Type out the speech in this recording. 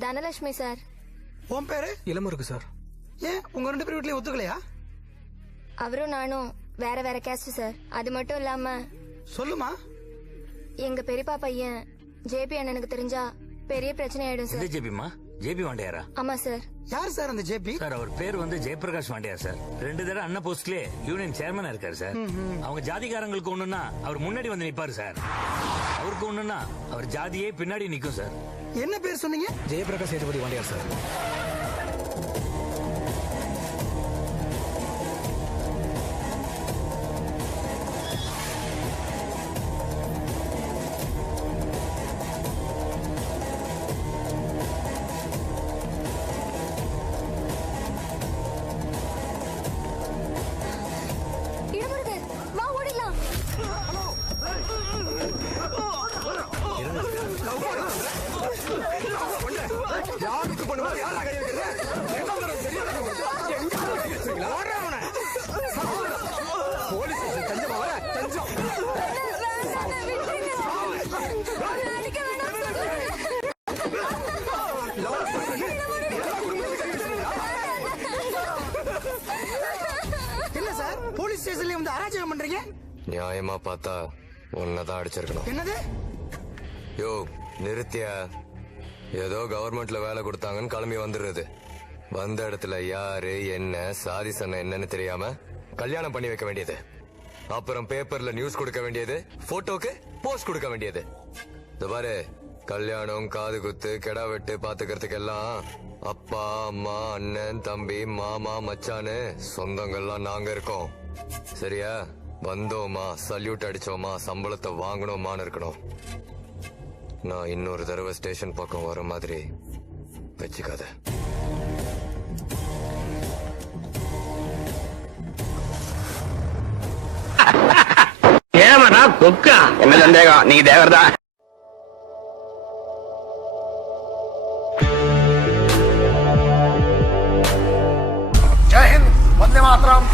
Dhanalakshmi sir. உன் பேரு? Ilamurugu sir. ஏன்? உங்க ரெண்டு பேர் வீட்லயும் ஒத்துக்கலையா? அவரும் நானும் வேற வேற கேஸ்ட் சார். அது மட்டும் இல்லாம சொல்லுமா? எங்க பெரியப்பா பையன் ஜேபி அண்ணனுக்கு தெரிஞ்சா பெரிய பிரச்சனை ஆயிடும் சார். ஜேபிமா ஜேபி வாண்டியாரா? ஆமா சார். யார் சார் அந்த ஜேபி? சார் அவர் பேர் வந்து ஜெயபிரகாஷ் வாண்டியார் சார். ரெண்டு தடவை அண்ணா போஸ்ட்லயே யூனியன் சேர்மனா இருக்காரு சார். அவங்க ஜாதிகாரங்களுக்கு ஒண்ணுன்னா அவர் முன்னாடி வந்து நிப்பாரு சார். அவருக்கு ஒண்ணுன்னா அவர் ஜாதியே பின்னாடி நிக்கும் சார். என்ன பேர் சொன்னீங்க? ஜெயபிரகாஷ் சேதுபதி வாண்டியார் சார். வேணாம் சொல்றேன். இல்ல சார் போலீஸ் ஸ்டேஷன்ல வந்து அராஜகம் பண்றீங்க? நியாயமா பார்த்தா உன்னதான் அடிச்சிருக்கணும். என்னது? யோ நிறுத்தியா? ஏதோ கவர்மெண்ட்ல வேலை கொடுத்தாங்கன்னு கிளம்பி வந்துடுறது. வந்த இடத்துல யாரு என்ன சாதி சன்ன என்னன்னு தெரியாம கல்யாணம் பண்ணி வைக்க வேண்டியது. அப்புறம் பேப்பர்ல நியூஸ் கொடுக்க வேண்டியது போட்டோக்கு போஸ்ட் கொடுக்க வேண்டியது. இந்த பாரு கல்யாணம் காது குத்து கெடா வெட்டு பாத்துக்கிறதுக்கு எல்லாம் அப்பா அம்மா அண்ணன் தம்பி மாமா மச்சான்னு சொந்தங்கள்லாம் நாங்க இருக்கோம். சரியா? வந்தோமா சல்யூட் அடிச்சோமா சம்பளத்தை வாங்கணுமான்னு இருக்கணும். நான் இன்னொரு தடவை ஸ்டேஷன் பக்கம் வர மாதிரி வச்சுக்காத. ஏமனா கொக்கா என்ன சந்தேகம்? நீங்க தேவர்தா ஜெயஹிந்த் வந்தே மாத்திரம்